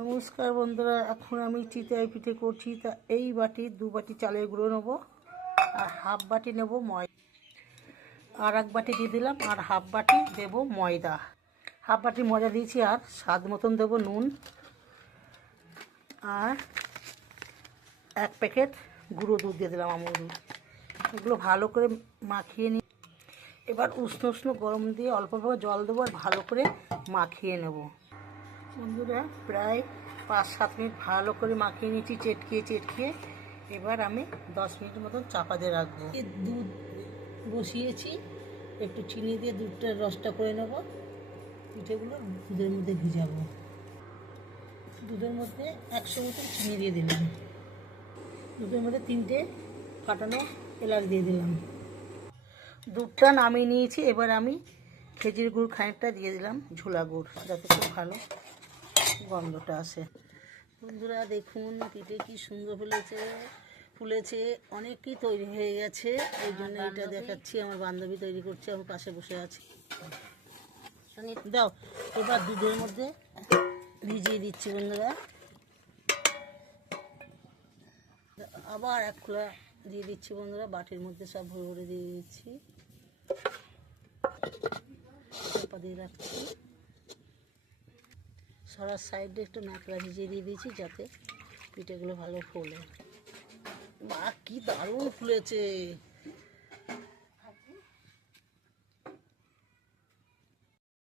নমস্কার বন্ধুরা, এখন আমি চিতই পিঠে করছি। তা এই বাটি 2 বাটি চালের গুঁড়ো নেবো, আর হাফ বাটি নেব ময়দা, আর এক বাটি দিয়ে দিলাম, আর হাফ বাটি দেব ময়দা। হাফ বাটি ময়দা দিয়েছি, আর স্বাদ মতন দেবো নুন, আর 1 প্যাকেট গুঁড়ো দুধ দিয়ে দিলাম, আমুল দুধ। এগুলো ভালো করে মাখিয়ে নিই। এবার উষ্ণ উষ্ণ গরম দিয়ে অল্প অল্প জল দেবো, আর ভালো করে মাখিয়ে নেব। বন্ধুরা, প্রায় 5-7 মিনিট ভালো করে মাখিয়ে নিয়েছি, চেটকিয়ে। এবার আমি 10 মিনিটের মতন চাপা দিয়ে রাখবো। দুধ বসিয়েছি, একটু চিনি দিয়ে দুধটার রসটা করে নেব। পিঠেগুলো দুধের মধ্যে ভিজাবো। দুধের মধ্যে 100 মতন চিনি দিয়ে দিলাম। দুধের মধ্যে 3টে ফাটানো এলাচ দিয়ে দিলাম। দুধটা নামিয়ে নিয়েছি। এবার আমি খেজুর গুড় খানিকটা দিয়ে দিলাম, ঝোলা গুড়, যাতে খুব ভালো গন্ধটা আসে। বন্ধুরা দেখুন, পিঠে কি সুন্দর ফুলেছে, অনেকই তৈরি হয়ে গেছে। এই জন্য এটা দেখাচ্ছি। আমার বান্ধবী তৈরি করছে, আমার পাশে বসে আছে। দাও, এবার দুধের মধ্যে ভিজিয়ে দিচ্ছি বন্ধুরা। আবার 1 খোলা দিয়ে দিচ্ছি বন্ধুরা। বাটির মধ্যে সব ভরে ভরে দিয়ে দিচ্ছি, চাপা দিয়ে রাখছি। সরার সাইডে একটু নাকড়া ভিজিয়ে দিয়ে দিয়েছি, যাতে পিঠেগুলো ভালো ফোলে। মা, কি দারুণ ফুলেছে।